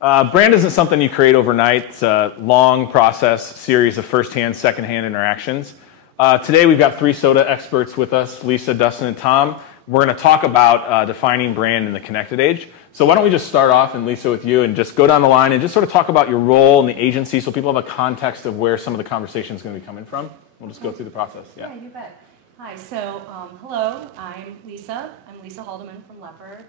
Brand isn't something you create overnight. It's a long process, series of first-hand, second-hand interactions. Today we've got three SoDA experts with us, Lisa, Dustin, and Tom. We're going to talk about defining brand in the connected age. So why don't we just start off, and Lisa, with you, and just go down the line and just sort of talk about your role in the agency so people have a context of where some of the conversation is going to be coming from. We'll just go through the process. Yeah, you bet. Hi, so hello, I'm Lisa. I'm Lisa Haldeman from Leopard.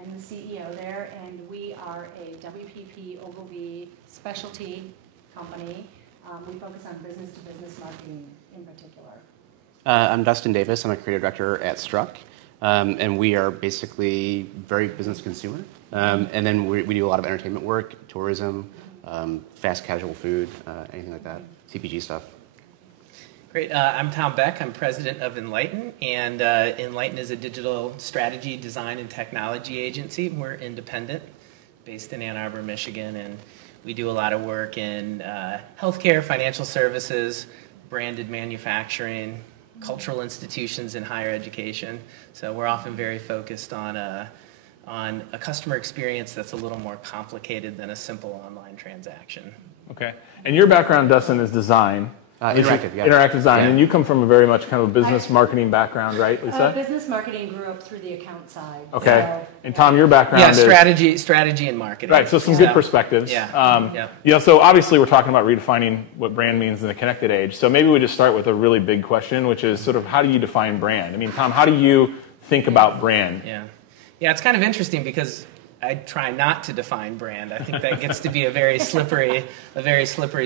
I'm the CEO there, and we are a WPP Ogilvy specialty company. We focus on business-to-business marketing in particular. I'm Dustin Davis. I'm a creative director at Struck, and we are basically very business consumer. And then we do a lot of entertainment work, tourism, fast casual food, anything like that, CPG stuff. Great. I'm Tom Beck. I'm president of Enlighten, and Enlighten is a digital strategy, design, and technology agency. We're independent, based in Ann Arbor, Michigan, and we do a lot of work in healthcare, financial services, branded manufacturing, cultural institutions, and higher education. So we're often very focused on a customer experience that's a little more complicated than a simple online transaction. Okay. And your background, Dustin, is design. Interactive, yeah. Interactive design, yeah. And you come from a very much kind of a business marketing background, right, Lisa? Business marketing, grew up through the account side. Okay. So, and Tom, your background is... strategy and marketing. Right, so some good perspectives. Yeah. You know, so obviously we're talking about redefining what brand means in the connected age. So maybe we just start with a really big question, which is sort of how do you define brand? I mean, Tom, how do you think about brand? Yeah, it's kind of interesting because I try not to define brand. I think that gets to be a very slippery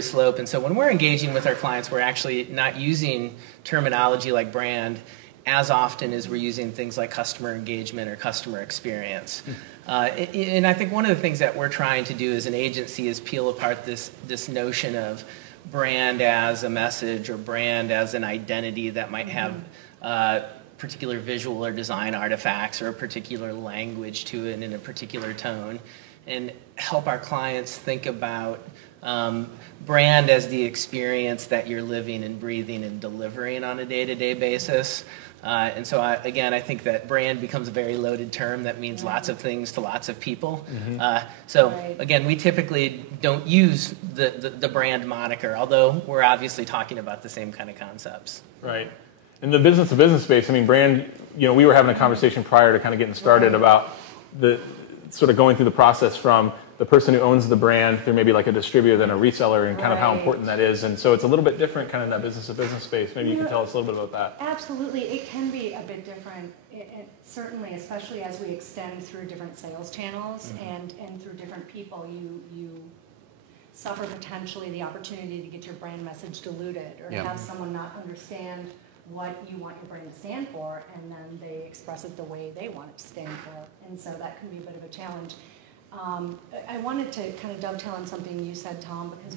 slope. And so when we're engaging with our clients, we're actually not using terminology like brand as often as we're using things like customer engagement or customer experience. And I think one of the things that we're trying to do as an agency is peel apart this notion of brand as a message or brand as an identity that might have particular visual or design artifacts or a particular language to it in a particular tone, and help our clients think about brand as the experience that you're living and breathing and delivering on a day-to-day basis. And so, again, I think that brand becomes a very loaded term that means lots of things to lots of people. Again, we typically don't use the brand moniker, although we're obviously talking about the same kind of concepts. Right. In the business-to-business space, I mean, brand, you know, we were having a conversation prior to kind of getting started about the sort of going through the process from the person who owns the brand through maybe like a distributor then a reseller and kind of how important that is. And so it's a little bit different kind of in that business-to-business space. Maybe you can tell us a little bit about that. Absolutely. It can be a bit different, certainly, especially as we extend through different sales channels and through different people. You suffer potentially the opportunity to get your brand message diluted or have someone not understand what you want your brand to stand for, and then they express it the way they want it to stand for. And so that can be a bit of a challenge. I wanted to kind of dovetail on something you said, Tom, because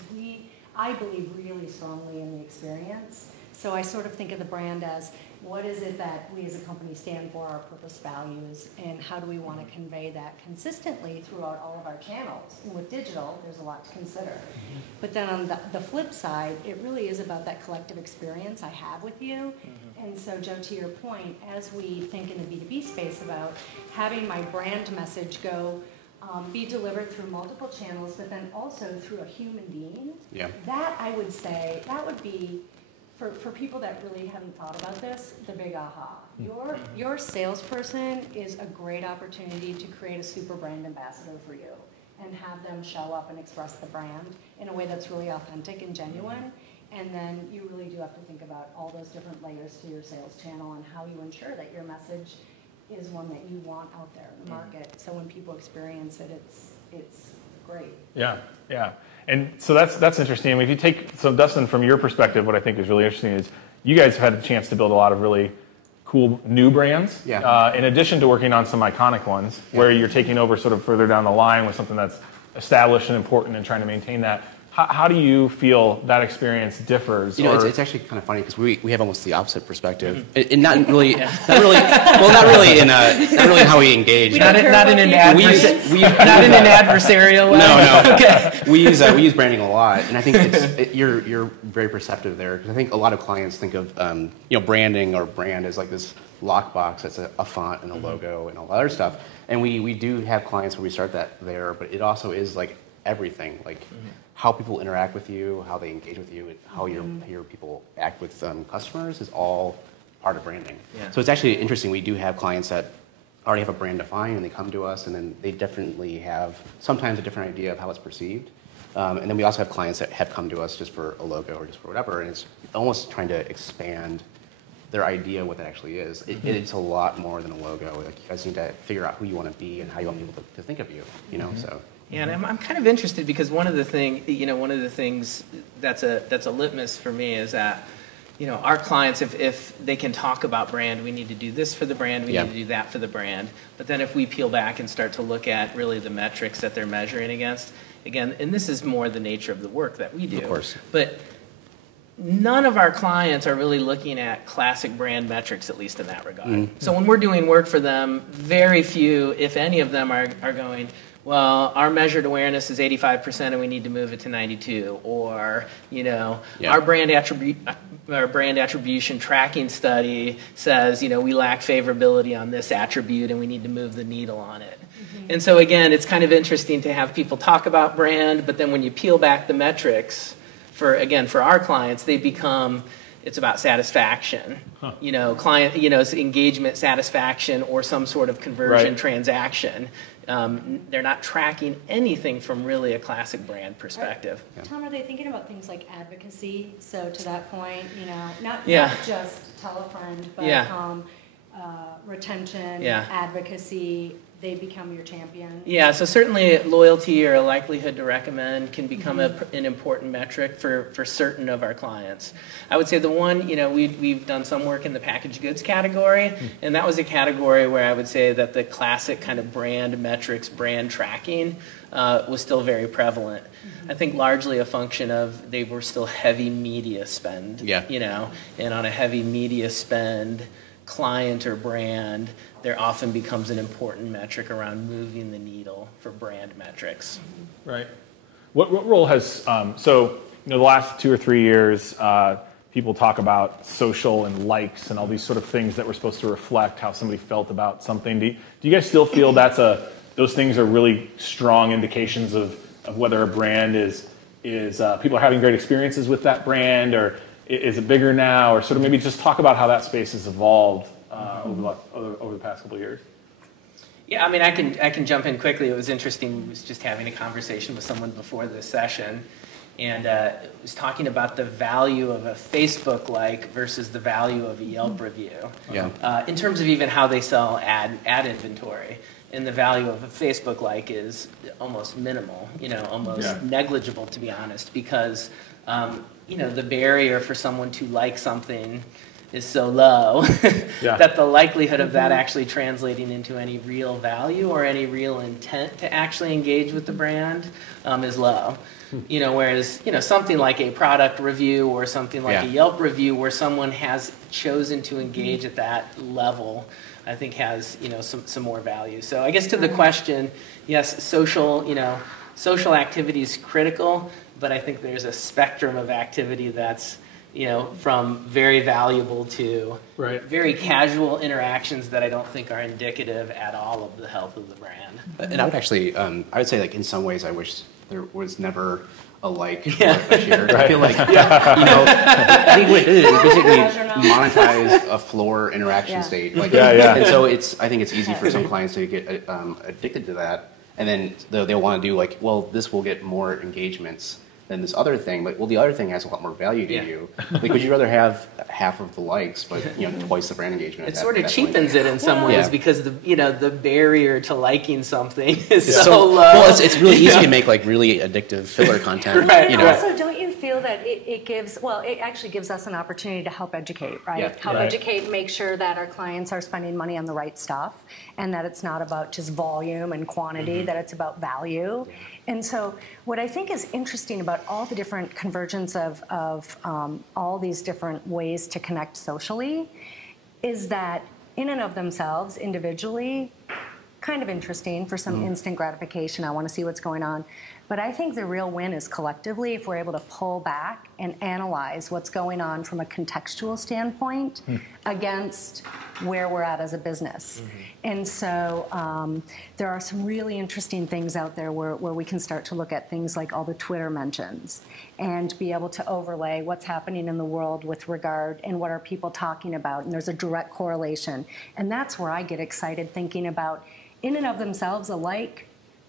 I believe really strongly in the experience. So I sort of think of the brand as what is it that we as a company stand for, our purpose, values, and how do we want to convey that consistently throughout all of our channels. And with digital, there's a lot to consider. But then on the flip side, it really is about that collective experience I have with you. And so, Joe, to your point, as we think in the B2B space about having my brand message be delivered through multiple channels, but then also through a human being, that I would say, that would be, for people that really haven't thought about this, the big aha. Your salesperson is a great opportunity to create a super brand ambassador for you and have them show up and express the brand in a way that's really authentic and genuine. And then you really do have to think about all those different layers to your sales channel and how you ensure that your message is one that you want out there in the market. So when people experience it, it's great. Yeah. And so that's interesting. If you take, so Dustin, from your perspective, what I think is really interesting is you guys have had a chance to build a lot of really cool new brands. In addition to working on some iconic ones where you're taking over sort of further down the line with something that's established and important and trying to maintain that. How do you feel that experience differs? You know, it's actually kind of funny because we have almost the opposite perspective, and not really in how we engage. Not in an adversarial way. No. Okay. We use branding a lot, and I think you're very perceptive there because I think a lot of clients think of branding or brand as like this lockbox that's a font and a logo and all that other stuff. And we do have clients where we start that there, but it also is like everything, like how people interact with you, how they engage with you, and how your people act with customers is all part of branding. Yeah. So it's actually interesting. We do have clients that already have a brand defined, and they come to us, and then they definitely have sometimes a different idea of how it's perceived. And then we also have clients that have come to us just for a logo or just for whatever, and it's almost trying to expand their idea of what that actually is. It's a lot more than a logo. Like, you guys need to figure out who you want to be and how you want people to think of you. You know, so. Yeah, and I'm kind of interested because one of the things that's a litmus for me is that, you know, our clients, if they can talk about brand, we need to do this for the brand, we need to do that for the brand. But then if we peel back and start to look at really the metrics that they're measuring against, again, and this is more the nature of the work that we do. Of course. But none of our clients are really looking at classic brand metrics, at least in that regard. So when we're doing work for them, very few, if any of them, are going, well, our measured awareness is 85% and we need to move it to 92, or, you know, our brand attribution tracking study says, you know, we lack favorability on this attribute and we need to move the needle on it. And so again, it's kind of interesting to have people talk about brand, but then when you peel back the metrics, for our clients, they become, it's about satisfaction, you know, client, you know, it's engagement, satisfaction, or some sort of conversion transaction. They're not tracking anything from really a classic brand perspective. Tom, are they thinking about things like advocacy? So to that point, you know, not just tell a friend, but retention, advocacy, they become your champion. Yeah, so certainly loyalty or a likelihood to recommend can become an important metric for certain of our clients. I would say the one, you know, we've done some work in the packaged goods category, and that was a category where I would say that the classic kind of brand metrics, brand tracking was still very prevalent. I think largely a function of they were still heavy media spend, you know, and on a heavy media spend, client or brand, there often becomes an important metric around moving the needle for brand metrics. Right. What role has, so, you know, the last 2 or 3 years, people talk about social and likes and all these sort of things that were supposed to reflect how somebody felt about something. Do you guys still feel those things are really strong indications of whether a brand is people are having great experiences with that brand, or is it bigger now, or sort of maybe just talk about how that space has evolved over the past couple of years? Yeah, I mean, I can jump in quickly. It was interesting. I was just having a conversation with someone before this session, and was talking about the value of a Facebook like versus the value of a Yelp review. In terms of even how they sell ad inventory. And the value of a Facebook like is almost minimal, you know, almost negligible, to be honest, because you know, the barrier for someone to like something is so low that the likelihood of that actually translating into any real value or any real intent to actually engage with the brand is low. You know, whereas, you know, something like a product review or something like a Yelp review where someone has chosen to engage at that level, I think has, you know, some more value. So I guess to the question, yes, social activity is critical, but I think there's a spectrum of activity that's, you know, from very valuable to very casual interactions that I don't think are indicative at all of the health of the brand. And I would actually, I would say, like, in some ways I wish there was never a like or a share. I feel like, you know, I think what it is basically monetize a floor interaction state. Like, and so I think it's easy for some clients to get addicted to that, and then they'll want to do like, well, this will get more engagements than this other thing, but well, the other thing has a lot more value to you. Like, would you rather have half of the likes, but, you know, twice the brand engagement? It sort of cheapens it in some ways because the barrier to liking something is so low. Well, it's really easy to make like really addictive filler content. You know? Also, don't you feel that it actually gives us an opportunity to help educate, right? Help educate and make sure that our clients are spending money on the right stuff, and that it's not about just volume and quantity, that it's about value. And so what I think is interesting about all the different convergence of all these different ways to connect socially is that in and of themselves, individually, kind of interesting for some instant gratification. I want to see what's going on. But I think the real win is collectively if we're able to pull back and analyze what's going on from a contextual standpoint against where we're at as a business. And so there are some really interesting things out there where we can start to look at things like all the Twitter mentions and be able to overlay what's happening in the world with regard and what are people talking about. And there's a direct correlation. And that's where I get excited thinking about in and of themselves alike.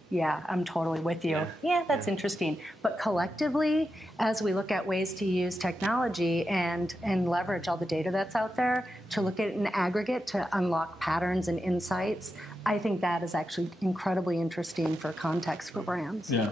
Yeah, I'm totally with you. Yeah, that's interesting. But collectively, as we look at ways to use technology and leverage all the data that's out there to look at it in aggregate to unlock patterns and insights, I think that is actually incredibly interesting for context for brands. Yeah.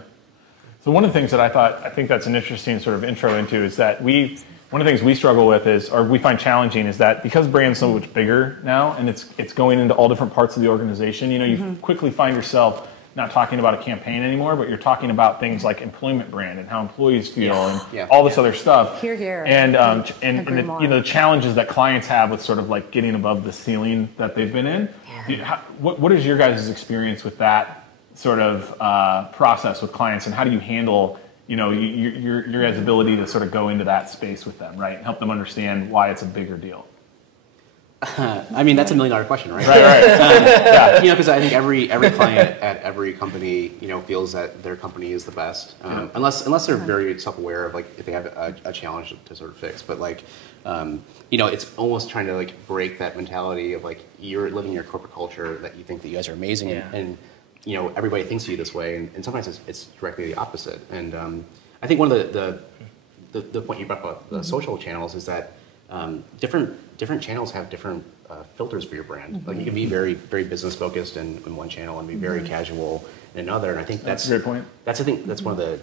So one of the things that I think that's an interesting sort of intro into is that one of the things we struggle with is, or we find challenging, is that because brand's so much bigger now and it's going into all different parts of the organization, you quickly find yourself not talking about a campaign anymore, but you're talking about things like employment brand and how employees feel and all this other stuff. Hear, hear. And the challenges that clients have with sort of like getting above the ceiling that they've been in. What is your guys' experience with that sort of process with clients, and how do you handle your guys' ability to sort of go into that space with them, right, and help them understand why it's a bigger deal? I mean, that's $1 million question, right? Right. Because I think every client at every company, feels that their company is the best, unless they're very self-aware of like if they have a challenge to sort of fix. But it's almost trying to like break that mentality of like you're living your corporate culture that you think that you guys are amazing, and everybody thinks of you this way, and sometimes it's directly the opposite. And I think one of the point you brought up about the social channels is that different channels have different filters for your brand. Like you can be very, very business focused in one channel and be very casual in another. And I think that's a great point. That's one of the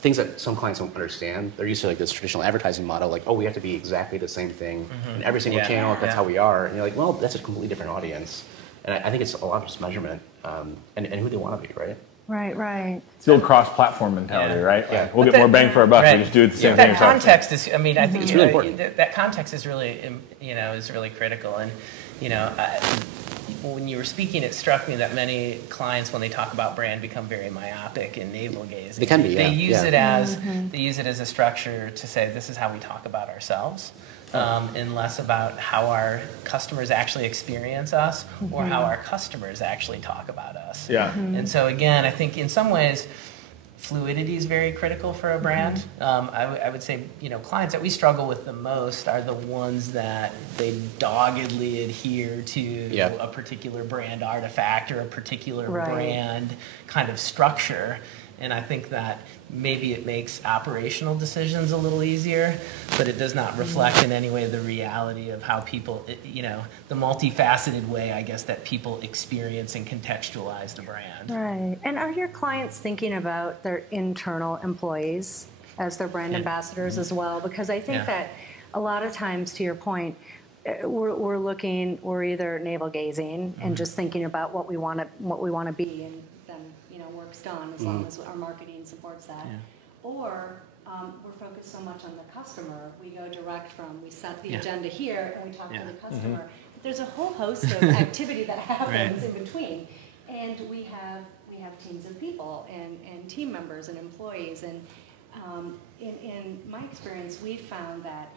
things that some clients don't understand. They're used to like this traditional advertising model, like, oh, we have to be exactly the same thing in every single channel. That's how we are. And you're like, well, that's a completely different audience. And I think it's a lot of just measurement and who they want to be, right? Right. It's the old cross-platform mentality, right? Yeah. We'll get more bang for our buck. We just do it the same thing. That context is, I mean, I think it's really important. That context is really, is really critical. And, when you were speaking, it struck me that many clients, when they talk about brand, become very myopic and navel-gazing. They can be, They use it as a structure to say, this is how we talk about ourselves. And less about how our customers actually experience us or how our customers actually talk about us. Yeah. And so again, I think in some ways, fluidity is very critical for a brand. I would say, clients that we struggle with the most are the ones that they doggedly adhere to a particular brand artifact or a particular brand kind of structure. And I think that maybe it makes operational decisions a little easier, but it does not reflect in any way the reality of how people, the multifaceted way, I guess, that people experience and contextualize the brand. Right. And are your clients thinking about their internal employees as their brand ambassadors as well? Because I think that a lot of times, to your point, we're either navel gazing and just thinking about what we want to be, and then work's done as long as our marketing supports that. Or we're focused so much on the customer, we go direct from, we set the agenda here and we talk to the customer. But there's a whole host of activity that happens in between, and we have teams of people and team members and employees. And in my experience, we've found that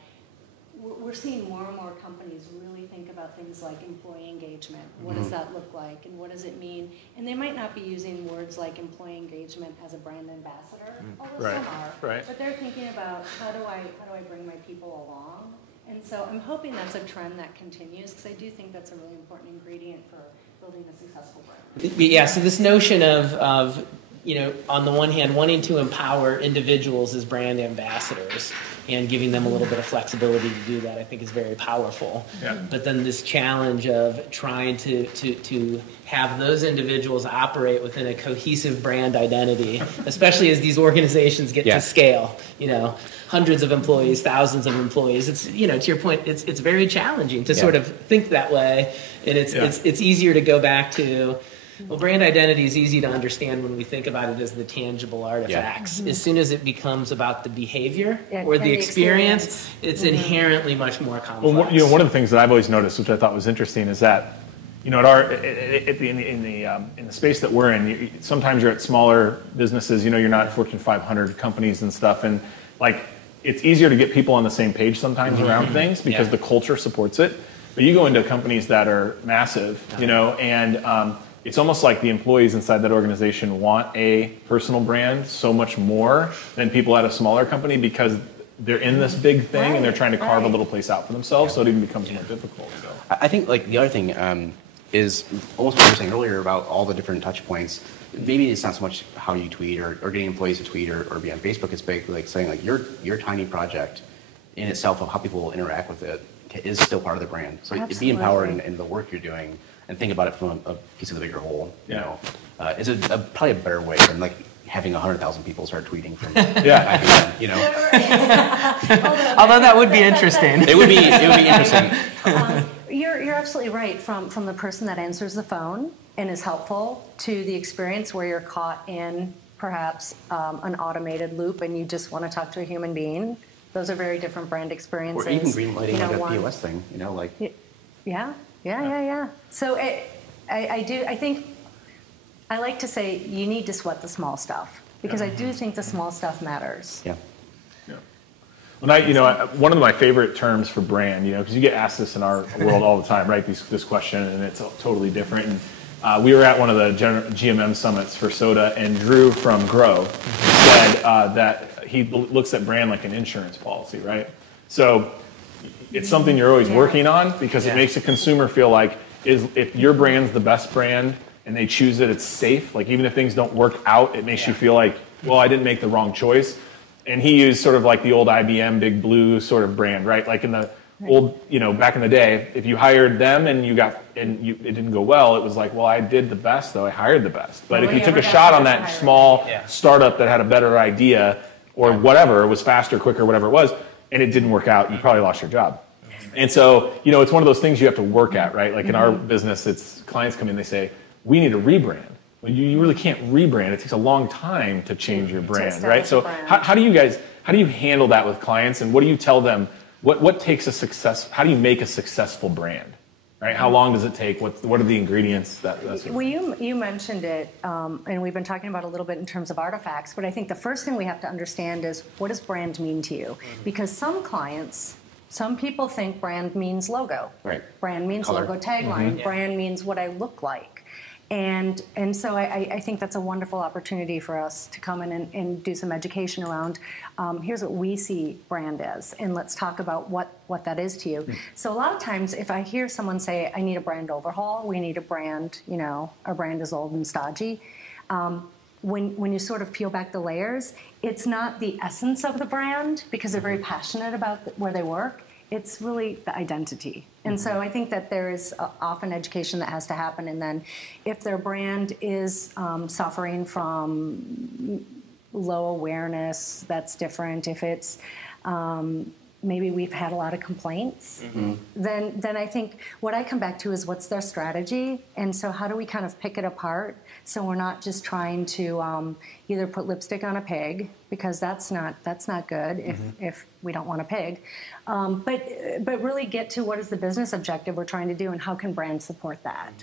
we're seeing more and more companies really think about things like employee engagement. What does that look like, and what does it mean? And they might not be using words like employee engagement as a brand ambassador, although some are. But they're thinking about how do I bring my people along? And so I'm hoping that's a trend that continues, because I do think that's a really important ingredient for building a successful brand. Yeah. So this notion of on the one hand, wanting to empower individuals as brand ambassadors and giving them a little bit of flexibility to do that, I think is very powerful. But then this challenge of trying to have those individuals operate within a cohesive brand identity, especially as these organizations get to scale, hundreds of employees, thousands of employees. It's, to your point, it's very challenging to sort of think that way. And it's easier to go back to, well, brand identity is easy to understand when we think about it as the tangible artifacts. As soon as it becomes about the behavior or the experience, it's inherently much more complex. Well, one of the things that I've always noticed, which I thought was interesting, is that in the space that we're in, sometimes you're at smaller businesses. You're not Fortune 500 companies and stuff, and like it's easier to get people on the same page sometimes around things because the culture supports it. But you go into companies that are massive, you know, and it's almost like the employees inside that organization want a personal brand so much more than people at a smaller company because they're in this big thing and they're trying to carve a little place out for themselves, so it even becomes more difficult. So. I think like the other thing is almost what you were saying earlier about all the different touch points. Maybe it's not so much how you tweet or getting employees to tweet or be on Facebook. It's big, like saying like your tiny project in itself of how people will interact with it is still part of the brand. So be empowered in the work you're doing and think about it from a piece of the bigger whole. You know, it's probably a better way than like having 100,000 people start tweeting from IBM, you know. Although that would be interesting. It would be interesting. You're absolutely right. From the person that answers the phone and is helpful to the experience where you're caught in perhaps an automated loop and you just want to talk to a human being. Those are very different brand experiences. Or even greenlighting like a POS thing, you know, like. Yeah. So I think I like to say you need to sweat the small stuff because I do think the small stuff matters. Yeah. Well, one of my favorite terms for brand, you know, because you get asked this in our world all the time, right? This question, and it's totally different. And we were at one of the GMM summits for SoDA, and Drew from Grow said that he looks at brand like an insurance policy, right? So it's something you're always working on because it makes a consumer feel like if your brand's the best brand and they choose it, it's safe. Like even if things don't work out, it makes you feel like, well, I didn't make the wrong choice. And he used sort of like the old IBM Big Blue sort of brand, right? Like in the old, you know, back in the day, if you hired them and it didn't go well, it was like, well, I did the best, though I hired the best. But if you took a shot on that small startup that had a better idea or whatever, it was faster, quicker, whatever it was, and it didn't work out, you probably lost your job. And so, you know, it's one of those things you have to work at, right? Like in our business, it's clients come in, they say, we need a rebrand. Well, you really can't rebrand. It takes a long time to change your brand, right? So how do you handle that with clients, and what do you tell them? What takes a success? How do you make a successful brand, right? How long does it take? What are the ingredients Well, you mentioned it, and we've been talking about it a little bit in terms of artifacts, but I think the first thing we have to understand is what does brand mean to you? Because some people think brand means logo. Right. Brand means logo tagline. Brand means what I look like. And so I think that's a wonderful opportunity for us to come in and do some education around here's what we see brand as, and let's talk about what that is to you. So a lot of times if I hear someone say, I need a brand overhaul, we need a brand, you know, our brand is old and stodgy, when you sort of peel back the layers, it's not the essence of the brand because they're very passionate about where they work. It's really the identity. And so I think that there is often education that has to happen. And then if their brand is suffering from low awareness, that's different. If it's maybe we've had a lot of complaints, then I think what I come back to is what's their strategy. And so how do we kind of pick it apart so we're not just trying to either put lipstick on a pig, because that's not good if we don't want a pig, but really get to what is the business objective we're trying to do and how can brands support that.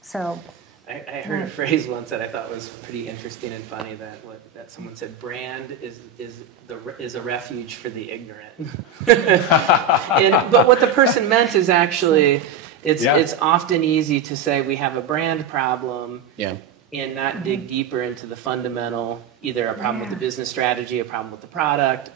So I heard a phrase once that I thought was pretty interesting and funny, that someone said, brand is a refuge for the ignorant. But what the person meant is actually, it's often easy to say we have a brand problem and not dig deeper into the fundamental, either a problem with the business strategy, a problem with the product,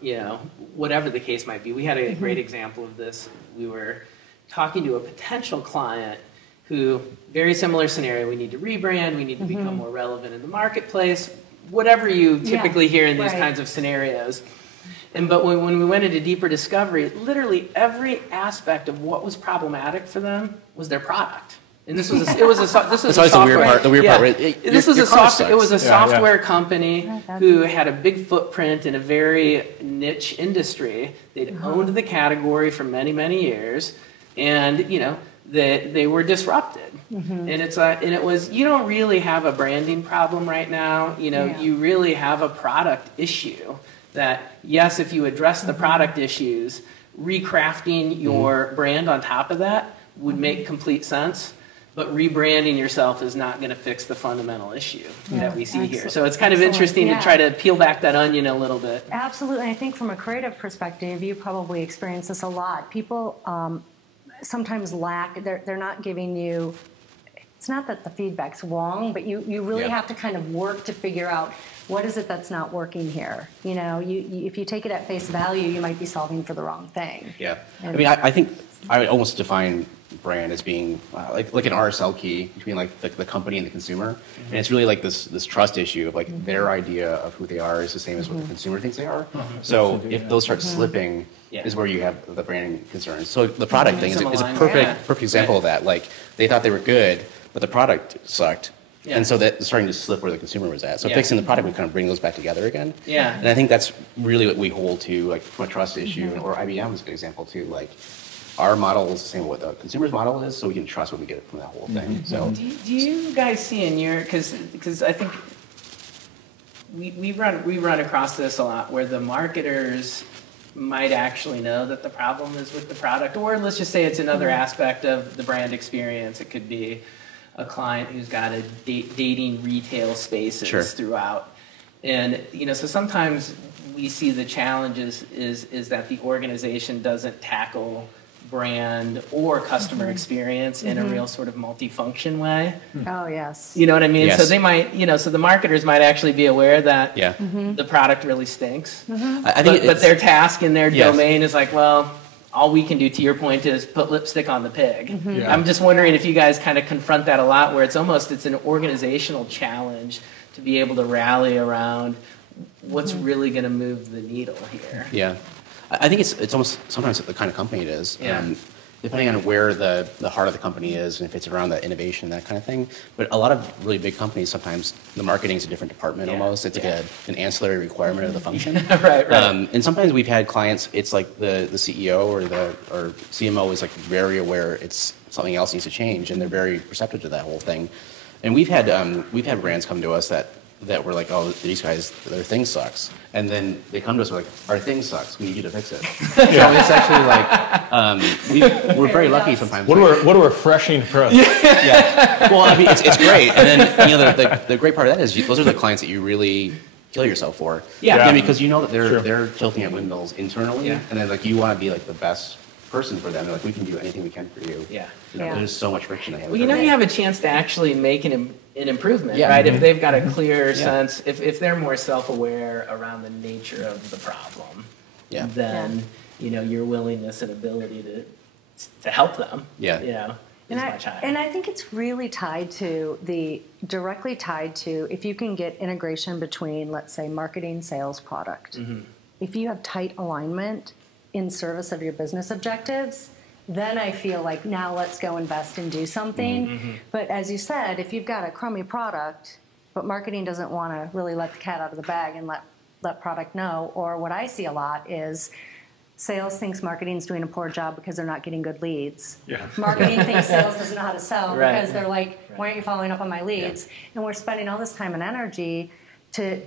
you know, whatever the case might be. We had a great example of this. We were talking to a potential client who, very similar scenario, we need to rebrand, we need to become more relevant in the marketplace, whatever you typically hear in these kinds of scenarios. But when we went into deeper discovery, literally every aspect of what was problematic for them was their product. And this was a software. The weird part, right? It was a software company who had a big footprint in a very niche industry. They'd owned the category for many, many years, and you know, they were disrupted. And it was, you don't really have a branding problem right now. You know, you really have a product issue. That yes, if you address the product issues, recrafting your brand on top of that would make complete sense. But rebranding yourself is not going to fix the fundamental issue that we see here. So it's kind of interesting to try to peel back that onion a little bit. Absolutely. I think from a creative perspective, you probably experience this a lot. People, sometimes lack, they're not giving you, it's not that the feedback's wrong, but you really have to kind of work to figure out what is it that's not working here. You know, if you take it at face value, you might be solving for the wrong thing. Yeah. I mean, I think I would almost define brand as being like an RSL key between like the company and the consumer. And it's really like this trust issue of like their idea of who they are is the same as what the consumer thinks they are. So if those start slipping, is where you have the branding concerns. So the product thing is a perfect example of that. Like they thought they were good, but the product sucked. Yeah. And so that's starting to slip where the consumer was at. So fixing the product would kind of bring those back together again. Yeah. And I think that's really what we hold to, like from a trust issue, or IBM is a good example too. Like our model is the same what the consumer's model is, so we can trust what we get from that whole thing. So do you guys see in your, because I think we run across this a lot where the marketers might actually know that the problem is with the product, or let's just say it's another aspect of the brand experience. It could be a client who's got a dating retail spaces throughout. And, you know, so sometimes we see the challenges is that the organization doesn't tackle brand or customer experience in a real sort of multifunction way. Oh, yes. You know what I mean? Yes. So they might, you know, so the marketers might actually be aware that the product really stinks. I think but their task in their domain is like, well, all we can do, to your point, is put lipstick on the pig. I'm just wondering if you guys kind of confront that a lot, where it's an organizational challenge to be able to rally around what's really going to move the needle here. Yeah. I think it's almost sometimes the kind of company it is. Depending on where the heart of the company is, and if it's around the innovation, that kind of thing. But a lot of really big companies, sometimes the marketing is a different department almost. It's like an ancillary requirement of the function. Right. And sometimes we've had clients, it's like the CEO or CMO is like very aware it's something else needs to change, and they're very receptive to that whole thing. And we've had brands come to us that were like, oh, these guys, their thing sucks. And then they come to us like, our thing sucks, we need you to fix it. So it's actually like, we're very lucky sometimes. What a refreshing approach. Well, I mean, it's great. And then, you know, the great part of that is those are the clients that you really kill yourself for. Because you know that they're tilting at windmills internally. And then like, you want to be like the best person for them. They're like, we can do anything we can for you. You know, there's so much friction they have. Well, you know, you have a chance to actually make an improvement, right? If they've got a clear sense, if they're more self-aware around the nature of the problem, then you know, your willingness and ability to help them, you know, is much higher. And I think it's really directly tied to if you can get integration between, let's say, marketing, sales, product. If you have tight alignment in service of your business objectives, then I feel like now let's go invest and do something. But as you said, if you've got a crummy product, but marketing doesn't want to really let the cat out of the bag and let product know, or what I see a lot is sales thinks marketing's doing a poor job because they're not getting good leads. Marketing thinks sales doesn't know how to sell because they're like, why aren't you following up on my leads? And we're spending all this time and energy to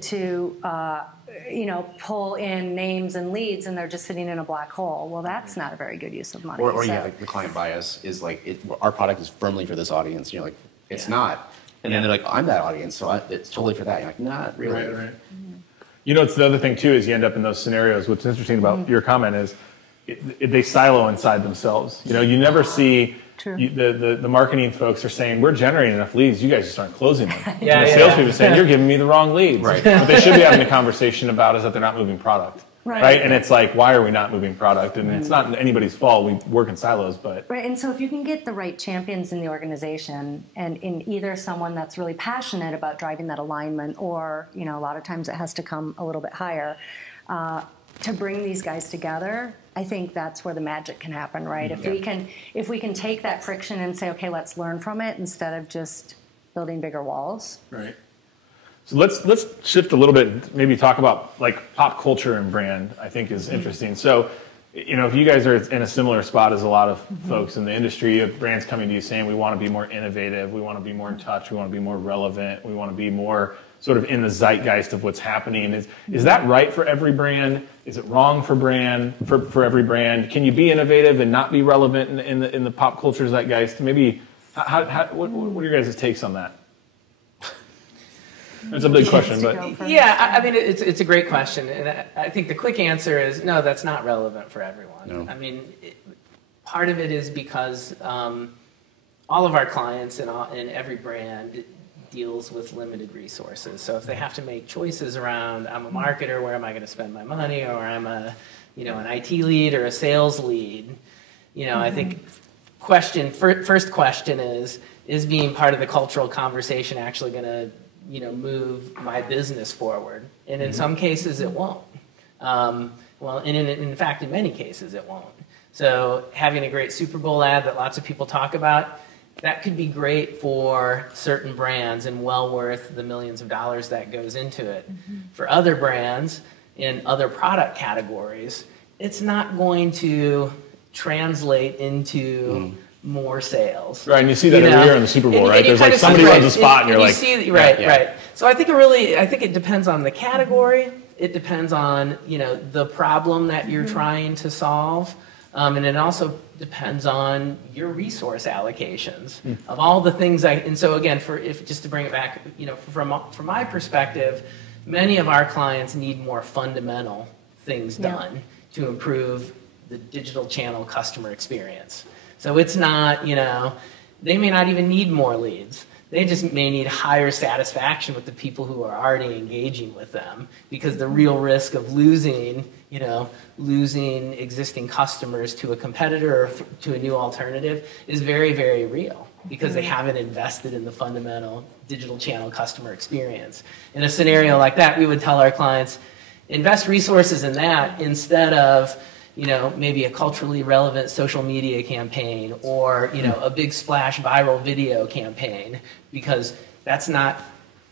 you know, pull in names and leads, and they're just sitting in a black hole. Well, that's not a very good use of money. Or like the client bias is like, our product is firmly for this audience. And you're like, it's not. And then they're like, I'm that audience, so it's totally for that. You're like, not really. Right. You know, it's the other thing too is you end up in those scenarios. What's interesting about your comment is they silo inside themselves. You know, you never see. The marketing folks are saying, we're generating enough leads, you guys just aren't closing them. The salespeople are saying, you're giving me the wrong leads. What they should be having a conversation about is that they're not moving product. Right? And it's like, why are we not moving product? And it's not anybody's fault. We work in silos, but... Right, and so if you can get the right champions in the organization, and in either someone that's really passionate about driving that alignment, or, you know, a lot of times it has to come a little bit higher, to bring these guys together, I think that's where the magic can happen, right? If we can take that friction and say, okay, let's learn from it instead of just building bigger walls. Right. So let's shift a little bit, maybe talk about like pop culture and brand, I think is interesting. So, you know, if you guys are in a similar spot as a lot of folks in the industry, of brands coming to you saying, we want to be more innovative, we want to be more in touch, we want to be more relevant, we want to be more sort of in the zeitgeist of what's happening. Is that right for every brand? Is it wrong for every brand? Can you be innovative and not be relevant in the pop culture zeitgeist? Maybe, what are your guys' takes on that? It's a big question, but I mean, it's a great question, and I think the quick answer is no. That's not relevant for everyone. No. I mean, part of it is because all of our clients and every brand deals with limited resources. So if they have to make choices around, I'm a marketer, where am I going to spend my money, or I'm a, an IT lead or a sales lead, I think first question is being part of the cultural conversation actually going to, move my business forward? And in some cases it won't. Well, and in fact, in many cases it won't. So having a great Super Bowl ad that lots of people talk about, that could be great for certain brands and well worth the millions of dollars that goes into it. For other brands in other product categories, it's not going to translate into more sales. Right, and you see that every year in the Super Bowl, right? There's like somebody runs a spot and you're like... Right. So I think it depends on the category. It depends on, the problem that you're trying to solve. And it also depends on your resource allocations of all the things and so again, just to bring it back, from my perspective, many of our clients need more fundamental things done to improve the digital channel customer experience. So it's not, they may not even need more leads. They just may need higher satisfaction with the people who are already engaging with them, because the real risk of losing existing customers to a competitor or to a new alternative is very, very real, because they haven't invested in the fundamental digital channel customer experience. In a scenario like that, we would tell our clients, invest resources in that instead of maybe a culturally relevant social media campaign or, a big splash viral video campaign, because that's not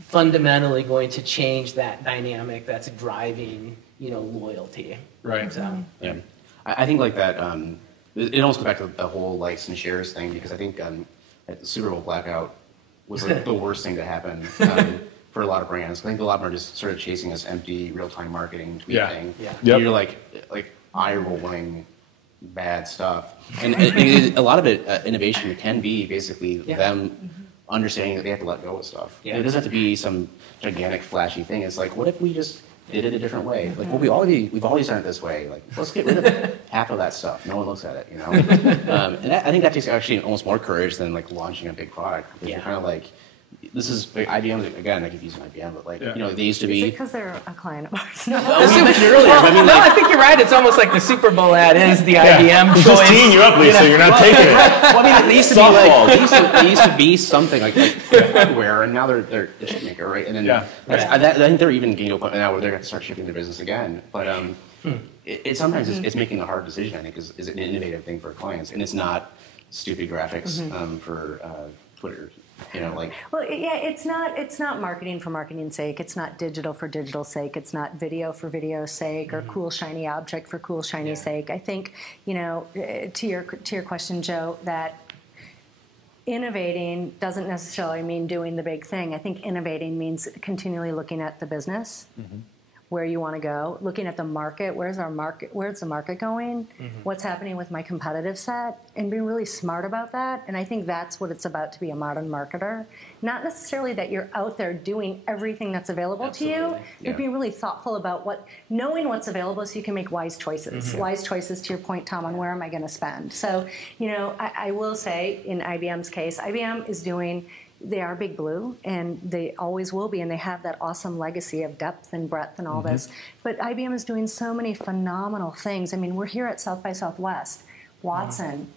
fundamentally going to change that dynamic that's driving, loyalty. Right. So, yeah. I think like that, it almost goes back to the whole likes and shares thing, because I think at the Super Bowl blackout was like the worst thing to happen for a lot of brands. I think a lot of them are just sort of chasing this empty real-time marketing tweet thing. Yeah. Yep. You're like eye-rolling bad stuff. And a lot of it, innovation can be basically them understanding that they have to let go of stuff. Yeah. It doesn't have to be some gigantic flashy thing. It's like, what if we just did it a different way? Like, well, we've always done it this way. Like, let's get rid of half of that stuff. No one looks at it, and I think that takes actually almost more courage than like launching a big product. Because you're kind of like, this is like IBM again. I keep using IBM, but like they used to be. Is it because they're a client of ours? No, you mentioned earlier. I think you're right. It's almost like the Super Bowl ad is the IBM choice. Just teeing you up, Lisa. You're not taking it. Well, I mean, they used to be like they used to be something like hardware, and now they're a chip maker, right? And then I think they're even getting to a point now where they're going to start shifting their business again. But sometimes it's making a hard decision. I think is an innovative thing for clients, and it's not stupid graphics for Twitter. Well, yeah, it's not marketing for marketing's sake. It's not digital for digital's sake. It's not video for video's sake or cool shiny object for cool shiny sake. I think, to your question, Joe, that innovating doesn't necessarily mean doing the big thing. I think innovating means continually looking at the business, where you want to go, looking at the market, where's the market going, what's happening with my competitive set, and being really smart about that. And I think that's what it's about to be a modern marketer. Not necessarily that you're out there doing everything that's available to you, but being really thoughtful about knowing what's available so you can make wise choices. Wise choices, to your point, Tom, on where am I going to spend. So, I will say, in IBM's case, IBM is doing. They are Big Blue, and they always will be, and they have that awesome legacy of depth and breadth and all this. But IBM is doing so many phenomenal things. I mean, we're here at South by Southwest. Watson,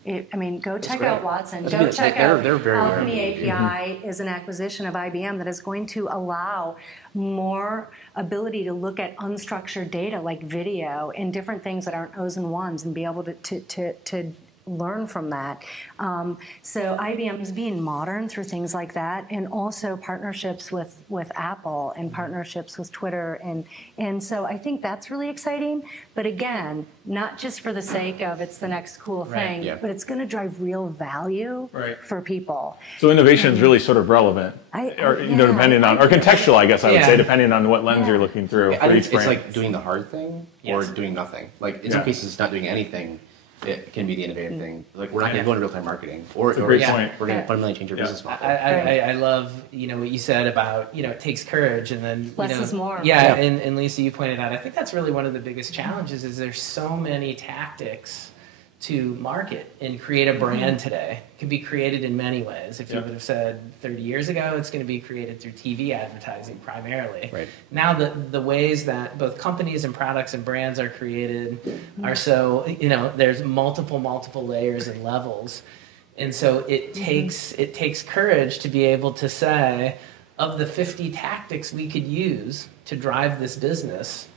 go check out Watson. Go check out Alchemy API is an acquisition of IBM that is going to allow more ability to look at unstructured data like video and different things that aren't O's and ones and be able to learn from that. So IBM is being modern through things like that, and also partnerships with Apple and partnerships with Twitter, and so I think that's really exciting. But again, not just for the sake of it's the next cool thing, but it's going to drive real value for people. So innovation is really sort of relevant, depending on, or contextual, I guess I would say, depending on what lens you're looking through for each brand. It's like doing the hard thing or doing nothing. Like in some cases, it's not doing anything. It can be the innovative thing. Like, we're not going to go into real-time marketing, or we're going to fundamentally change your business model. I love what you said about it takes courage, and then less is more. And Lisa, you pointed out, I think that's really one of the biggest challenges is there's so many tactics to market and create a brand today. It can be created in many ways. If you would have said 30 years ago, it's going to be created through TV advertising primarily. Right. Now the ways that both companies and products and brands are created are so, there's multiple layers and levels. And so it takes courage to be able to say, of the 50 tactics we could use to drive this business,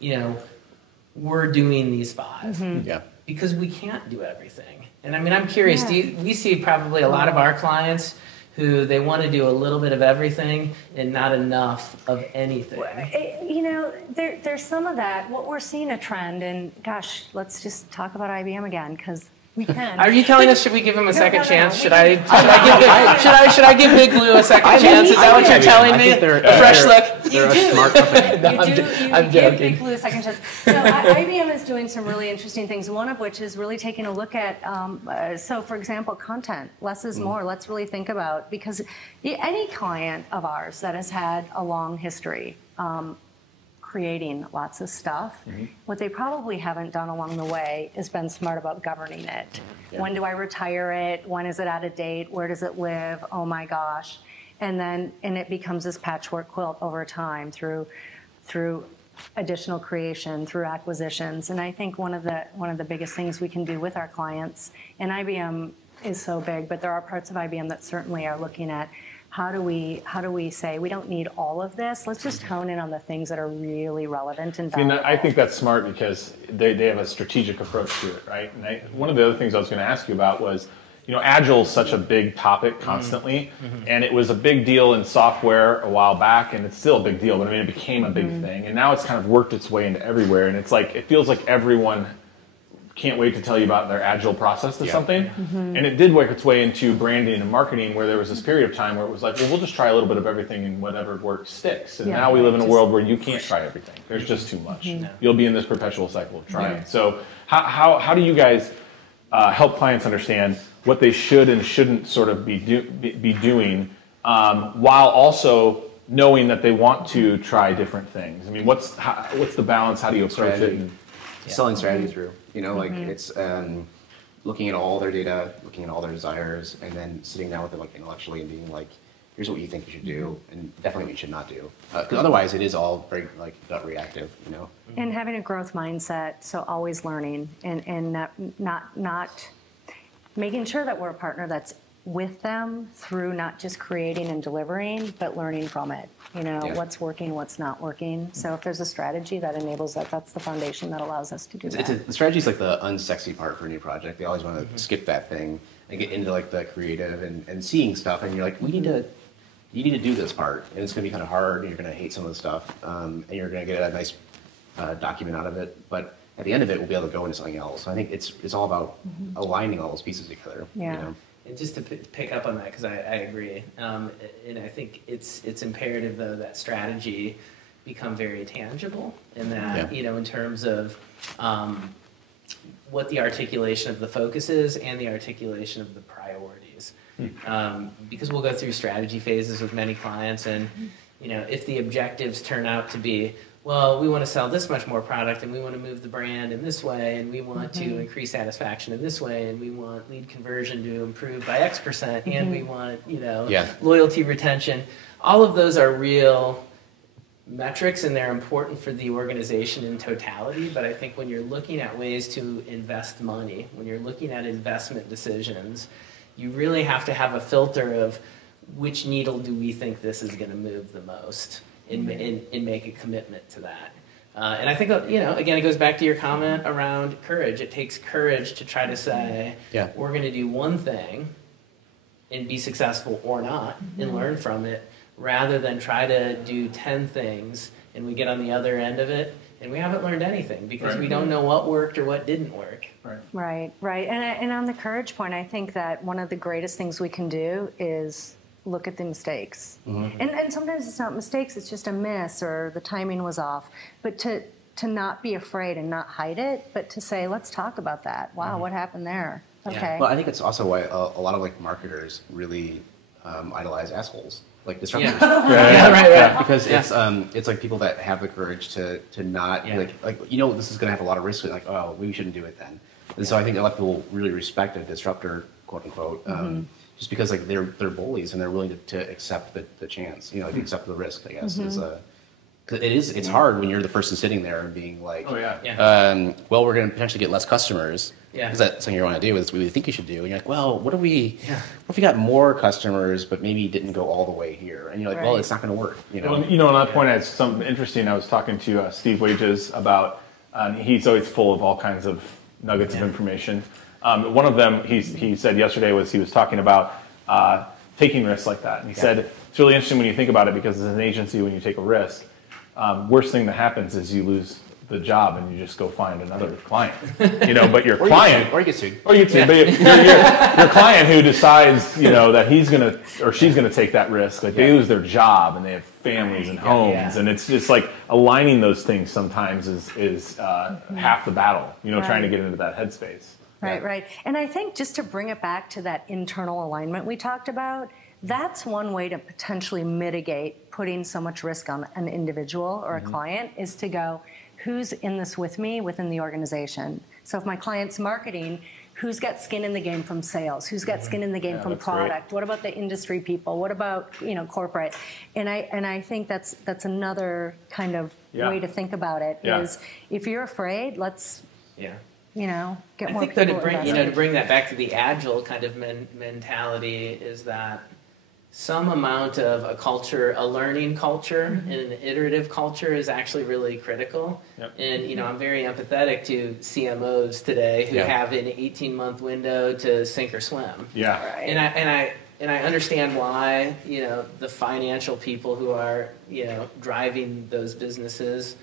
we're doing these 5. Yeah. Because we can't do everything. And I mean, I'm curious, we see probably a lot of our clients who they want to do a little bit of everything and not enough of anything. There's some of that. What we're seeing a trend, and gosh, let's just talk about IBM again, because we can. Are you telling us should we give him a second chance? Should I give Big Blue a second chance? Is that what you're telling me? A fresh look. They're a smart company. I'm you give joking. Big Blue a second chance. So IBM is doing some really interesting things. One of which is really taking a look at. So, for example, content. Less is more. Let's really think about, because any client of ours that has had a long history. Creating lots of stuff. What they probably haven't done along the way is been smart about governing it. Yeah. When do I retire it? When is it out of date? Where does it live? Oh my gosh. And it becomes this patchwork quilt over time through additional creation, through acquisitions. And I think one of the biggest things we can do with our clients, and IBM is so big, but there are parts of IBM that certainly are looking at how do we say we don't need all of this? Let's just hone in on the things that are really relevant and valuable. I think that's smart because they have a strategic approach to it, right? And one of the other things I was going to ask you about was, Agile is such a big topic constantly, and it was a big deal in software a while back, and it's still a big deal, but it became a big thing, and now it's kind of worked its way into everywhere, and it feels like everyone can't wait to tell you about their Agile process to something. And it did work its way into branding and marketing, where there was this period of time where it was like, well, we'll just try a little bit of everything and whatever works sticks. And now we live in a world where you can't try everything. There's just too much. You'll be in this perpetual cycle of trying. So how do you guys help clients understand what they should and shouldn't sort of be doing while also knowing that they want to try different things? I mean, what's the balance? How do you approach it? Selling strategy through. It's looking at all their data, looking at all their desires, and then sitting down with them intellectually and being like, here's what you think you should do, and definitely what you should not do. Because otherwise, it is all very gut reactive, And having a growth mindset, so always learning, and not making sure that we're a partner that's with them through not just creating and delivering, but learning from it. What's working, what's not working. So if there's a strategy that enables that, that's the foundation that allows us to do that. The strategy is the unsexy part for a new project. They always want to skip that thing and get into the creative and seeing stuff, and you're like, you need to do this part, and it's going to be kind of hard, and you're going to hate some of the stuff, and you're going to get a nice document out of it, but at the end of it, we'll be able to go into something else. So I think it's all about aligning all those pieces together. Yeah. And just to pick up on that, because I agree, and I think it's imperative though that strategy become very tangible, and that in terms of what the articulation of the focus is and the articulation of the priorities, because we'll go through strategy phases with many clients, and if the objectives turn out to be, well, we want to sell this much more product, and we want to move the brand in this way, and we want to increase satisfaction in this way, and we want lead conversion to improve by X%, and we want, loyalty retention. All of those are real metrics, and they're important for the organization in totality, but I think when you're looking at ways to invest money, when you're looking at investment decisions, you really have to have a filter of which needle do we think this is going to move the most, and make a commitment to that. And I think, again, it goes back to your comment around courage. It takes courage to try to say, we're going to do one thing and be successful or not and learn from it, rather than try to do 10 things and we get on the other end of it and we haven't learned anything because we don't know what worked or what didn't work. Right. And on the courage point, I think that one of the greatest things we can do is look at the mistakes. And sometimes it's not mistakes, it's just a miss or the timing was off. But to not be afraid and not hide it, but to say, let's talk about that. Wow, what happened there? Okay. Well, I think it's also why a lot of marketers really idolize assholes, like disruptors. Right. Because it's people that have the courage to not this is going to have a lot of risk. Oh, we shouldn't do it then. And so I think a lot of people really respect a disruptor, quote unquote, just because like they're bullies and they're willing to accept the chance, like accept the risk, I guess. It's hard when you're the person sitting there and being like, well, we're going to potentially get less customers. Yeah. Is that something you want to do? Is what we think you should do? And you're like, well, what if we got more customers, but maybe didn't go all the way here? And you're like, well, it's not going to work. Well, on that point, I had something interesting. I was talking to Steve Wages about, he's always full of all kinds of nuggets of information. One of them he said yesterday was he was talking about taking risks like that. And he said, it's really interesting when you think about it, because as an agency, when you take a risk, worst thing that happens is you lose the job and you just go find another client, but your client, or you get sued, but your client who decides, that he's gonna or she's gonna take that risk, like they lose their job and they have families and homes, and it's just like aligning those things sometimes is half the battle, trying to get into that headspace. Right. And I think just to bring it back to that internal alignment we talked about, that's one way to potentially mitigate putting so much risk on an individual or a client, is to go, who's in this with me within the organization? So if my client's marketing, who's got skin in the game from sales? Who's got skin in the game from product? Great. What about the industry people? What about corporate? And I think that's another kind of way to think about it. Is if you're afraid, let's get more people invested. To bring that back to the agile kind of mentality, is that some amount of a culture, a learning culture, and an iterative culture is actually really critical. Yep. And I'm very empathetic to CMOs today who have an 18-month window to sink or swim. Yeah. Right. And I understand why the financial people who are driving those businesses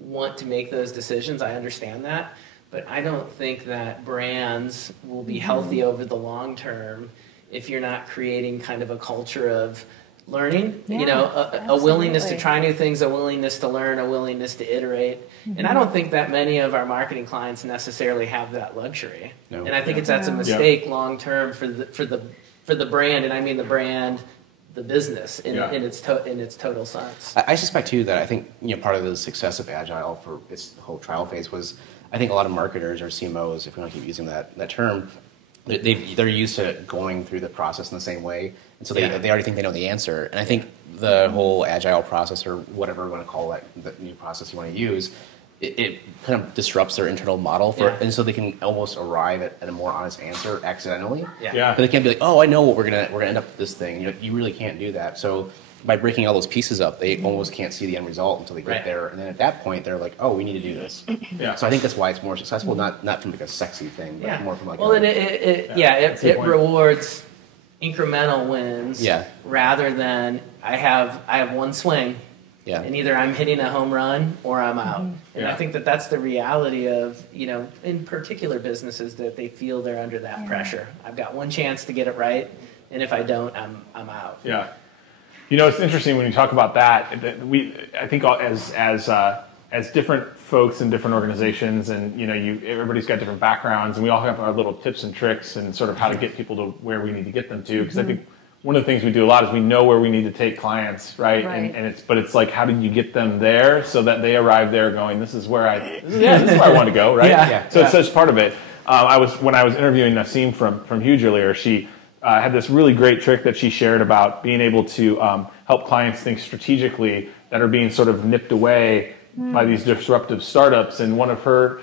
want to make those decisions. I understand that, but I don't think that brands will be healthy over the long term if you're not creating kind of a culture of learning, a willingness to try new things, a willingness to learn, a willingness to iterate. And I don't think that many of our marketing clients necessarily have that luxury. No. And I think that's a mistake long term for the brand, and I mean the brand, the business in its total sense. I suspect too that I think part of the success of Agile for its whole trial phase was, I think a lot of marketers or CMOs, if we don't keep using that term, they're used to going through the process in the same way, and so they already think they know the answer. And I think the whole agile process, or whatever you want to call it, the new process you want to use, it kind of disrupts their internal model and so they can almost arrive at a more honest answer accidentally. But they can't be like, oh, I know what we're gonna end up with this thing. You really can't do that. So by breaking all those pieces up, they almost can't see the end result until they get there. And then at that point, they're like, oh, we need to do this. So I think that's why it's more successful, not from like a sexy thing, but more from like it rewards incremental wins rather than I have one swing and either I'm hitting a home run or I'm out. And I think that's the reality of, in particular businesses, that they feel they're under that pressure. I've got one chance to get it right, and if I don't, I'm out. Yeah. It's interesting when you talk about that. I think as different folks in different organizations, and everybody's got different backgrounds, and we all have our little tips and tricks and sort of how to get people to where we need to get them to. Because I think one of the things we do a lot is we know where we need to take clients, right? And it's like, how do you get them there so that they arrive there going, this is where I want to go, right? So it's such part of it. When I was interviewing Nasim from Huge earlier, she had this really great trick that she shared about being able to help clients think strategically that are being sort of nipped away by these disruptive startups. And one of her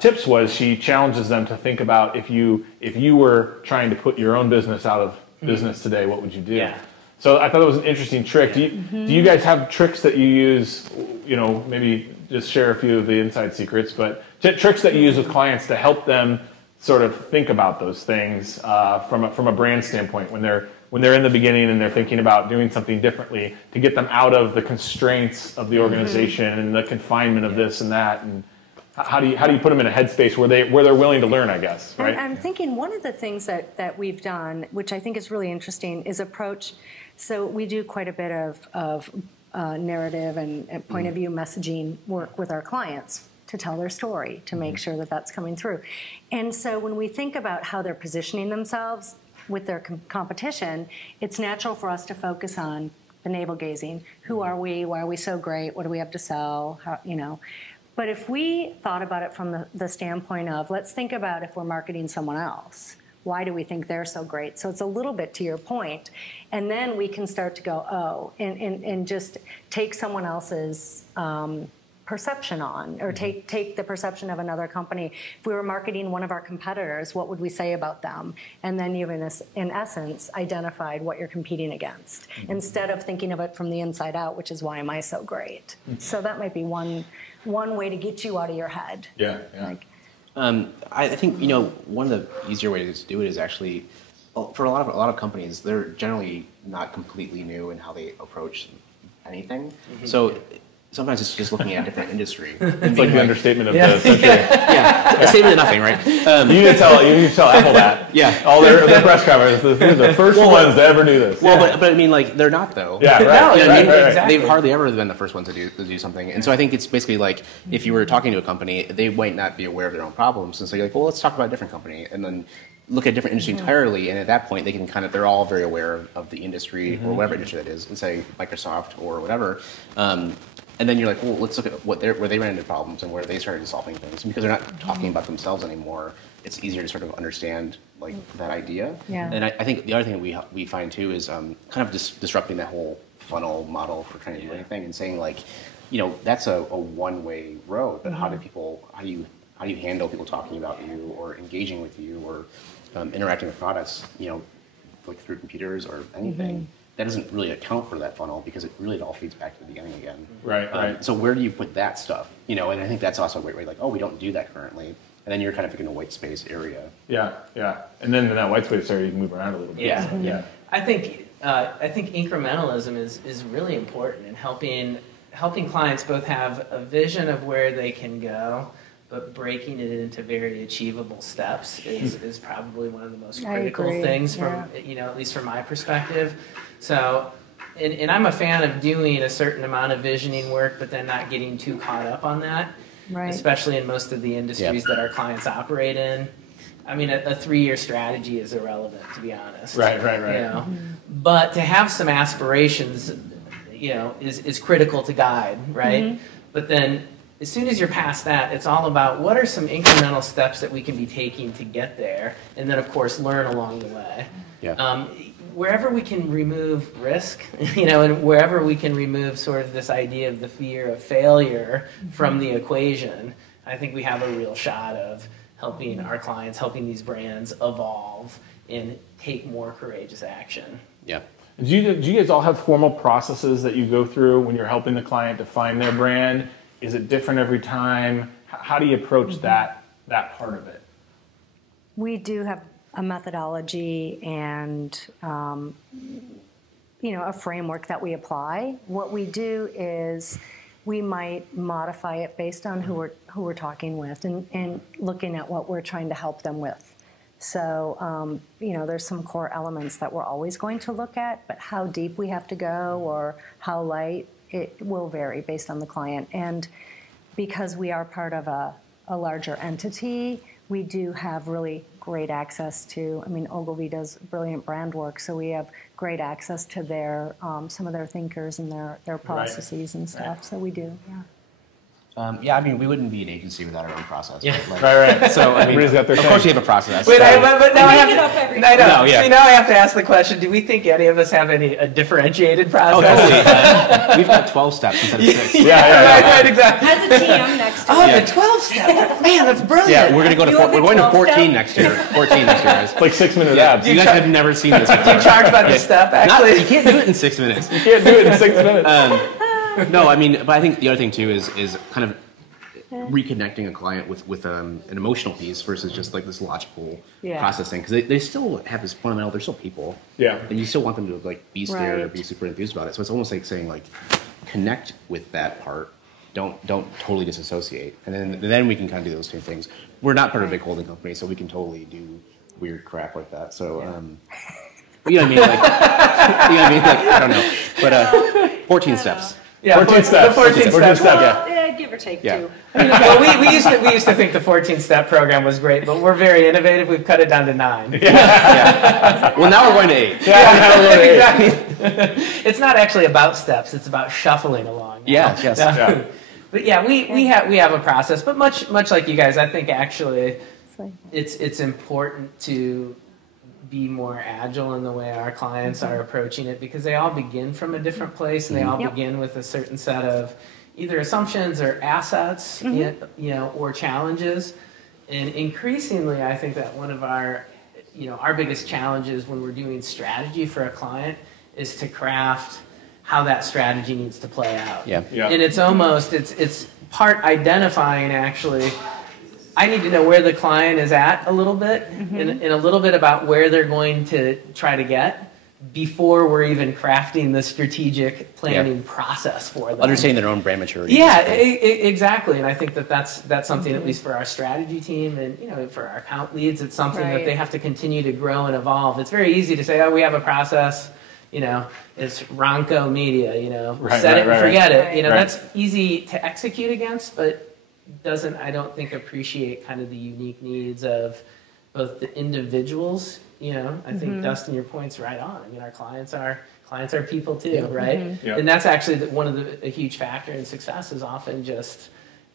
tips was she challenges them to think about if you were trying to put your own business out of business today, what would you do? Yeah. So I thought it was an interesting trick. Do you guys have tricks that you use? Maybe just share a few of the inside secrets, but tricks that you use with clients to help them sort of think about those things from a brand standpoint when they're in the beginning and they're thinking about doing something differently, to get them out of the constraints of the organization and the confinement of this and that. And how do you put them in a headspace where they're willing to learn, I guess, right? I'm thinking one of the things that we've done, which I think is really interesting, is approach. So we do quite a bit of narrative and point of view messaging work with our clients to tell their story, to make sure that that's coming through. And so when we think about how they're positioning themselves with their competition, it's natural for us to focus on the navel gazing. Who are we? Why are we so great? What do we have to sell? How, But if we thought about it from the standpoint of, let's think about if we're marketing someone else. Why do we think they're so great? So it's a little bit to your point. And then we can start to go, oh, and just take someone else's perception on, or take the perception of another company. If we were marketing one of our competitors, what would we say about them? And then you've, in essence, identified what you're competing against, instead of thinking of it from the inside out, which is why am I so great? So that might be one way to get you out of your head. Yeah, yeah. Like, I think, one of the easier ways to do it is actually, for a lot of companies, they're generally not completely new in how they approach anything. So sometimes it's just looking at a different industry. It's like the understatement of the century. Yeah, a statement of nothing, right? You need to tell Apple that. Yeah. All their press conferences, they're the first ones to ever do this. Well, but I mean, like, they're not, though. Yeah, right. Right. Exactly. They've hardly ever been the first ones to do something. And so I think it's basically like, if you were talking to a company, they might not be aware of their own problems. And so you're like, well, let's talk about a different company. And then look at a different industry entirely. And at that point, they can they're all very aware of the industry or whatever industry that is, and say Microsoft or whatever. And then you're like, well, let's look at where they ran into problems and where they started solving things. And because they're not talking about themselves anymore, it's easier to sort of understand that idea. Yeah. And I think the other thing we find too is kind of disrupting that whole funnel model for trying to do anything, and saying that's a one-way road. But how do you handle people talking about you or engaging with you or interacting with products, like through computers or anything? That doesn't really account for that funnel, because it all feeds back to the beginning again. Right. So where do you put that stuff? And I think that's also a great way, like, oh, we don't do that currently. And then you're kind of in a white space area. Yeah. And then in that white space area, you can move around a little bit. Yeah. I think incrementalism is really important in helping clients both have a vision of where they can go, but breaking it into very achievable steps is probably one of the most critical things from, at least from my perspective. So, and I'm a fan of doing a certain amount of visioning work, but then not getting too caught up on that, especially in most of the industries that our clients operate in. I mean, a 3-year strategy is irrelevant, to be honest. Right. But to have some aspirations, is critical to guide, right? But then, as soon as you're past that, it's all about what are some incremental steps that we can be taking to get there, and then, of course, learn along the way. Yeah. Wherever we can remove risk, and wherever we can remove sort of this idea of the fear of failure from the equation, I think we have a real shot of helping our clients, helping these brands evolve and take more courageous action. Yeah. Do you guys all have formal processes that you go through when you're helping the client define their brand? Is it different every time? How do you approach that part of it? We do have a methodology and a framework that we apply. What we do is we might modify it based on who we're talking with and looking at what we're trying to help them with. So there's some core elements that we're always going to look at, but how deep we have to go or how light, it will vary based on the client. And because we are part of a larger entity, we do have really great access to, Ogilvy does brilliant brand work, so we have great access to their some of their thinkers and their processes and stuff. So we do, we wouldn't be an agency without our own process. Yeah. Right. So everybody's got their of course you have a process. Wait, but now I have See, now I have to ask the question: do we think any of us have a differentiated process? Oh, totally. We've got 12 steps instead of 6. Right, exactly. Has a TM next to it. The 12 step. Man, that's brilliant. Yeah, we're going to 14 next year. 14 next year, guys. It's like 6-minute abs. You guys have never seen this before. Do you charge by the step? Actually, you can't do it in 6 minutes. You can't do it in 6 minutes. No, but I think the other thing too is kind of reconnecting a client with an emotional piece versus just like this logical processing, because they still have this fundamental, they're still people, and you still want them to like be scared or be super enthused about it. So it's almost like saying like connect with that part, don't totally disassociate, and then we can kind of do those two things. We're not part of a big holding company, so we can totally do weird crap like that. So you know what I mean, like I don't know, but 14 steps. Yeah, 14 steps. The 14 steps. Well, give or take 2. Well, we used to think the 14-step program was great, but we're very innovative. We've cut it down to 9. Well, now we're going to 8. Exactly. It's not actually about steps. It's about shuffling along. Yes. But But yeah, we have a process, but much like you guys, I think actually it's important to be more agile in the way our clients are approaching it, because they all begin from a different place, and they all begin with a certain set of either assumptions or assets, or challenges. And increasingly, I think that one of our biggest challenges when we're doing strategy for a client is to craft how that strategy needs to play out. Yeah. And it's almost, it's part identifying, actually, I need to know where the client is at a little bit, and a little bit about where they're going to try to get before we're even crafting the strategic planning process for them. Understanding their own brand maturity. Yeah, exactly. And I think that's something, at least for our strategy team and for our account leads, it's something that they have to continue to grow and evolve. It's very easy to say, oh, we have a process, it's Ronco Media, set it and forget it. That's easy to execute against, but doesn't, I don't think, appreciate kind of the unique needs of both the individuals. I think Dustin, your point's right on. I mean, our clients are people too, right? Yep. And that's actually a huge factor in success is often just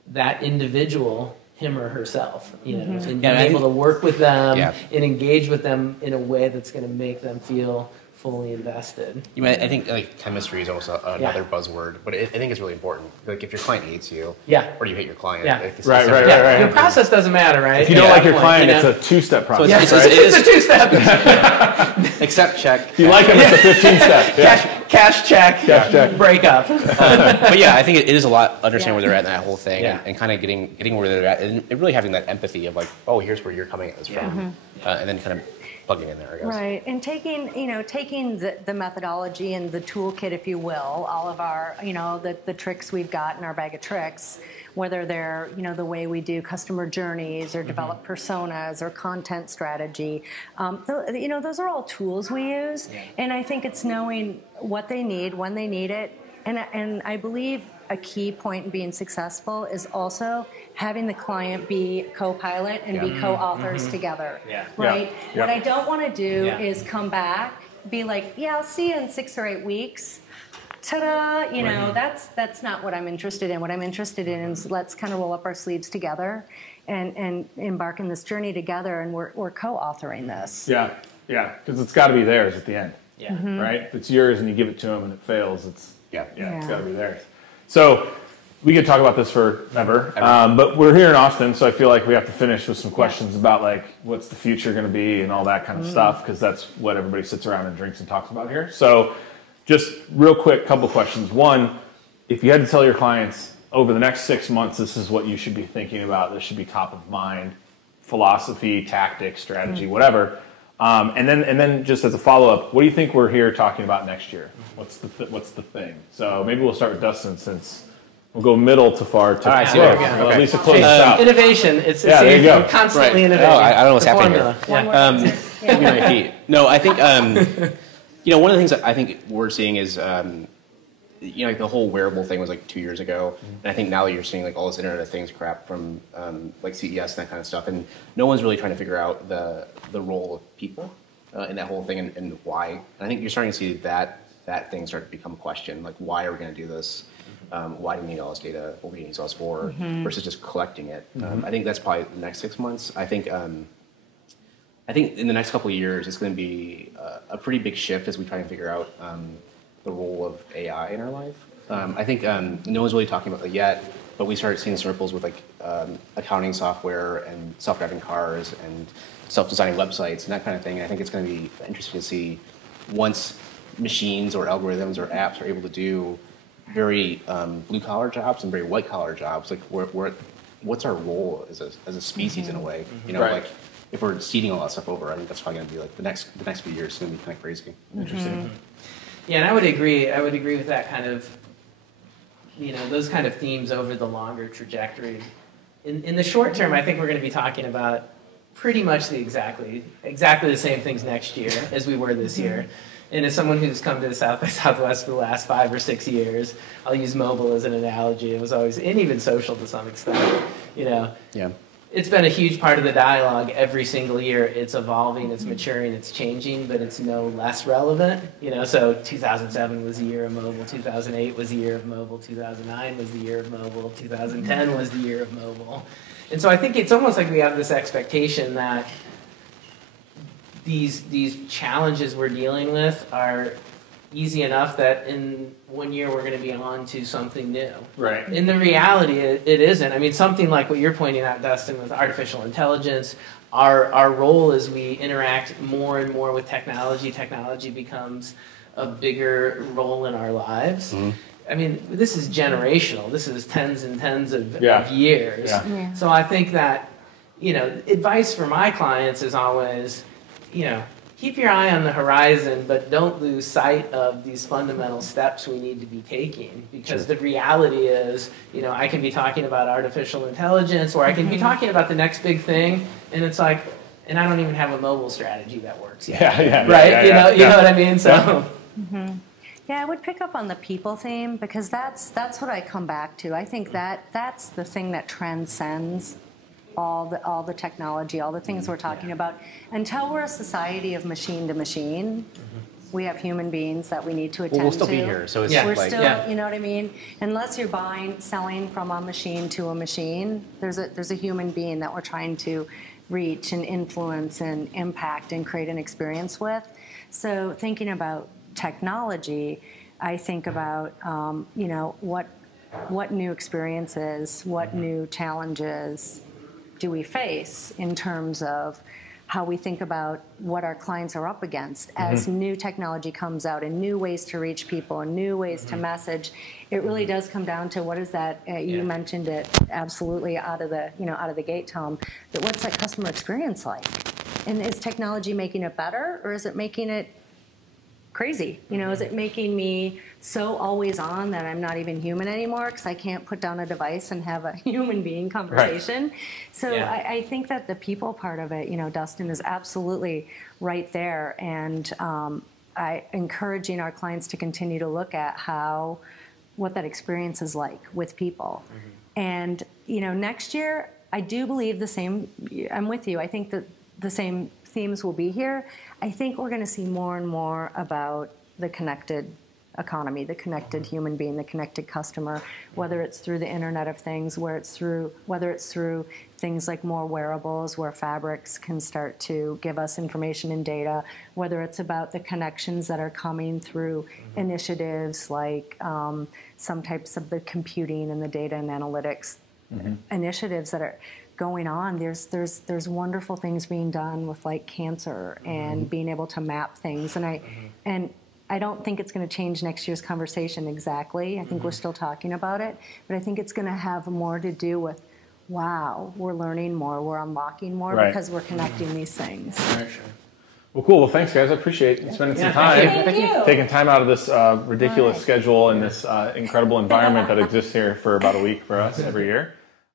that individual, him or herself, and being able to work with them and engage with them in a way that's going to make them feel fully invested. I think chemistry is almost another buzzword, but I think it's really important. Like if your client hates you, or you hate your client, right. Your process doesn't matter, right? If you don't like your client, it's a two-step process. So it's a two-step. Accept, check. If you like them, it's a 15-step. Cash check. Break up. But yeah, I think it is a lot understanding where they're at in that whole thing, and kind of getting where they're at, and really having that empathy of like, oh, here's where you're coming at this from, and then kind of plugging in there, I guess. Right, and taking the methodology and the toolkit, if you will, all of our, the tricks we've got in our bag of tricks, whether they're, the way we do customer journeys or develop personas or content strategy, those are all tools we use, and I think it's knowing what they need, when they need it, and I believe a key point in being successful is also having the client be co-pilot and be co-authors together, right? What I don't want to do is come back, be like, I'll see you in 6 or 8 weeks. Ta-da! That's not what I'm interested in. What I'm interested in is let's kind of roll up our sleeves together and embark in this journey together, and we're co-authoring this. Yeah, because it's got to be theirs at the end, right? If it's yours and you give it to them and it fails, it's got to be theirs. So we could talk about this forever, but we're here in Austin, so I feel like we have to finish with some questions about like what's the future going to be and all that kind of stuff, because that's what everybody sits around and drinks and talks about here. So just real quick, couple questions. One, if you had to tell your clients over the next 6 months, this is what you should be thinking about, this should be top of mind, philosophy, tactics, strategy, whatever. And then just as a follow-up, what do you think we're here talking about next year? What's the thing? So maybe we'll start with Dustin, since we'll go middle to far to close. Well, at least to close this out. Innovation. It's there you go. Constantly innovating. Oh, I don't know what's happening One more here. No, I think one of the things that I think we're seeing is like the whole wearable thing was like 2 years ago, and I think now you're seeing like all this Internet of Things crap from like CES and that kind of stuff, and no one's really trying to figure out the role of people in that whole thing and why. And I think you're starting to see that thing start to become a question, like why are we going to do this? Why do we need all this data? What do we need all this for? Versus just collecting it. I think that's probably the next 6 months. I think in the next couple of years it's going to be a pretty big shift as we try and figure out the role of AI in our life. I think no one's really talking about it yet, but we started seeing circles with like accounting software and self-driving cars and self-designing websites and that kind of thing. And I think it's going to be interesting to see once machines or algorithms or apps are able to do very blue-collar jobs and very white-collar jobs, like what's our role as a species in a way? Like if we're seeding all that stuff over, I think that's probably going to be like the next few years is going to be kind of crazy. Interesting. Yeah, and I would agree. I would agree with that kind of, those kind of themes over the longer trajectory. In the short term, I think we're going to be talking about pretty much exactly the same things next year as we were this year. And as someone who's come to the South by Southwest for the last 5 or 6 years, I'll use mobile as an analogy. It was always, and even social to some extent, Yeah. it's been a huge part of the dialogue every single year. It's evolving, it's maturing, it's changing, but it's no less relevant. So 2007 was the year of mobile, 2008 was the year of mobile, 2009 was the year of mobile, 2010 was the year of mobile. And so I think it's almost like we have this expectation that these challenges we're dealing with are easy enough that in 1 year we're going to be on to something new. Right. In the reality, it isn't. I mean, something like what you're pointing out, Dustin, with artificial intelligence, our role as we interact more and more with technology becomes a bigger role in our lives. Mm-hmm. I mean, this is generational. This is tens and tens of years. Yeah. Yeah. So I think that, advice for my clients is always, keep your eye on the horizon, but don't lose sight of these fundamental steps we need to be taking. Because the reality is, I can be talking about artificial intelligence, or I can be talking about the next big thing, and it's like, and I don't even have a mobile strategy that works yet. Right? You know what I mean? So. Mm-hmm. Yeah, I would pick up on the people theme, because that's what I come back to. I think that's the thing that transcends all the technology, all the things we're talking about. Until we're a society of machine to machine, we have human beings that we need to attend to. We'll still be here, so it's we're still, you know what I mean? Unless you're selling from a machine to a machine, there's a human being that we're trying to reach and influence and impact and create an experience with. So thinking about technology, I think about what new experiences, what new challenges do we face in terms of how we think about what our clients are up against as new technology comes out and new ways to reach people and new ways to message. It really does come down to what is that, you mentioned it absolutely out of the gate, Tom, that what's that customer experience like? And is technology making it better, or is it making it crazy? Is it making me so always on that I'm not even human anymore because I can't put down a device and have a human being conversation? Right. So I think that the people part of it, Dustin is absolutely right there. And I encouraging our clients to continue to look at what that experience is like with people. And, next year, I do believe the same, I'm with you. I think that the same themes will be here. I think we're going to see more and more about the connected economy, the connected human being, the connected customer, whether it's through the Internet of Things, whether it's through things like more wearables where fabrics can start to give us information and data, whether it's about the connections that are coming through initiatives like some types of the computing and the data and analytics initiatives that are going on. There's wonderful things being done with like cancer and being able to map things, and I don't think it's going to change next year's conversation exactly. I think we're still talking about it, but I think it's going to have more to do with, wow, we're learning more, we're unlocking more because we're connecting these things. Right. Well, cool. Well, thanks, guys. I appreciate you spending some time, taking time out of this ridiculous schedule and this incredible environment that exists here for about a week for us every year.